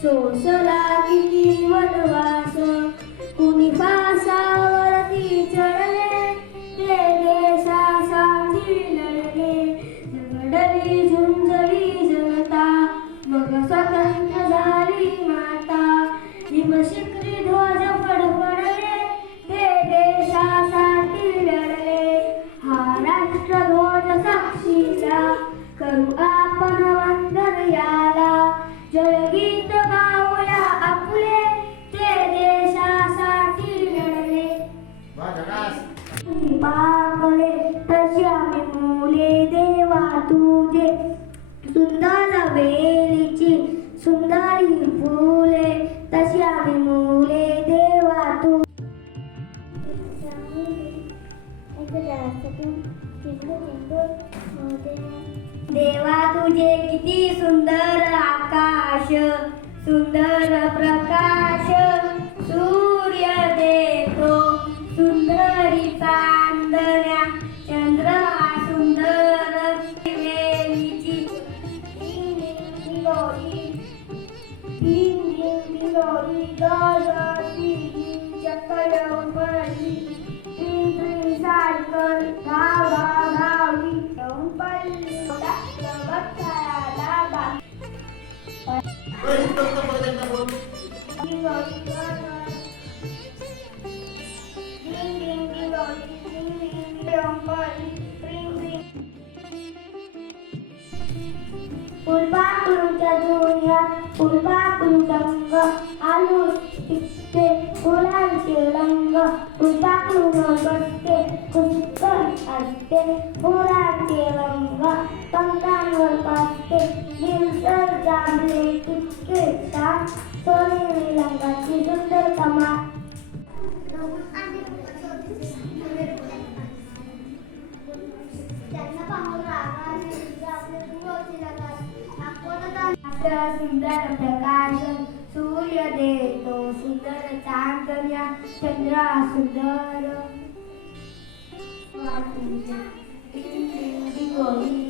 सोसला किती वनवास. कुणी चढले गेले सासाची लढले. झगडली झुंजली जनता मग स्वतंत्र झाली माता. हिमशिखरी कुंदाला वेलीची सुंदरी फुले तशी आम्ही मुले देवा तू. देवा तुझे किती सुंदर आकाश सुंदर प्रकाश. Purba kuruja dunia, purba kereta sore hilang lagi jam pertama. Ada sundar berkaca surya deto sundar cantiknya cendera sundar. Lagunya ini ini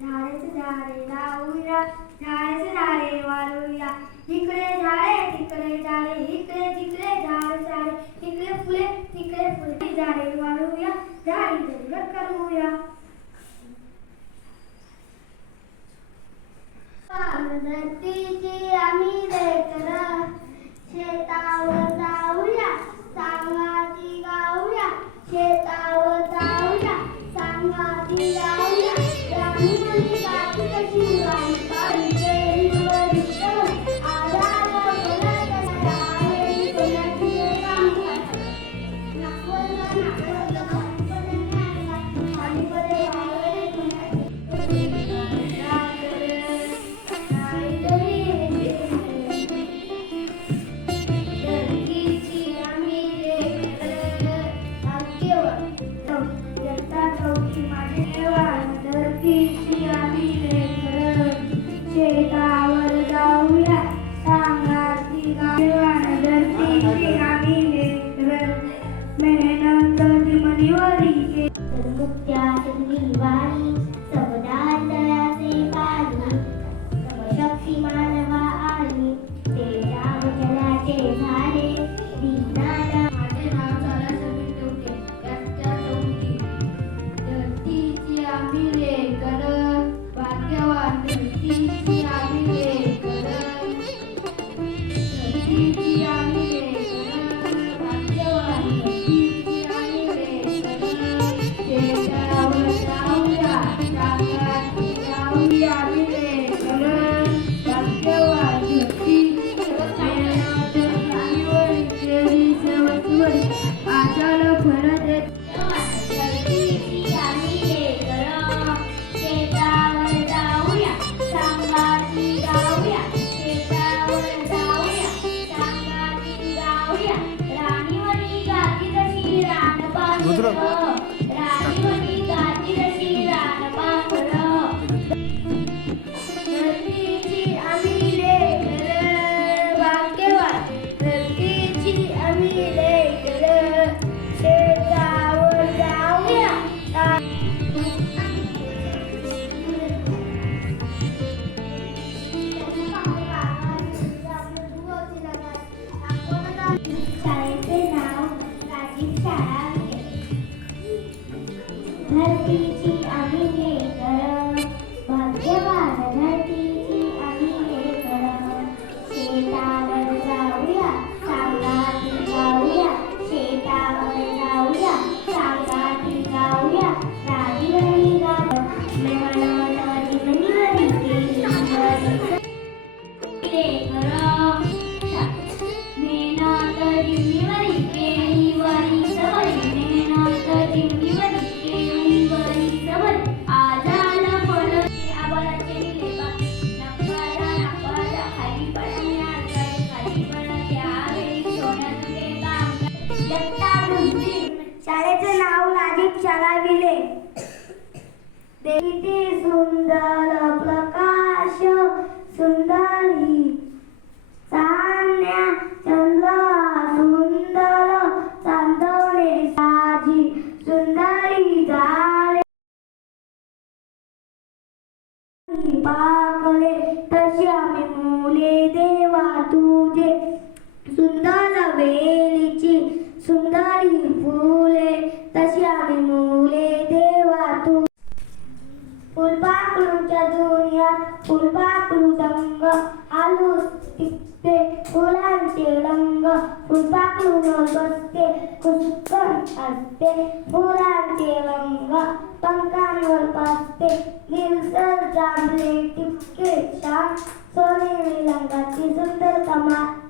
झाडेच झाडे लावूया झाडेच झाडे वाळूया इकडे झाडे तिकडे 그럼 Thank you. सुंदर प्रकाश सुंदरी चांदण्या चंद्र सुंदर चांदणे साजी सुंदरी झाले पाकले तशी आम्ही मुले दे. dunia pulpakludango alustitte pulantilongo pulpaklunogoste kusukon aste pulantilongo pangkanol paste nilsel jamble tikke sham soni vilangati sundar kamar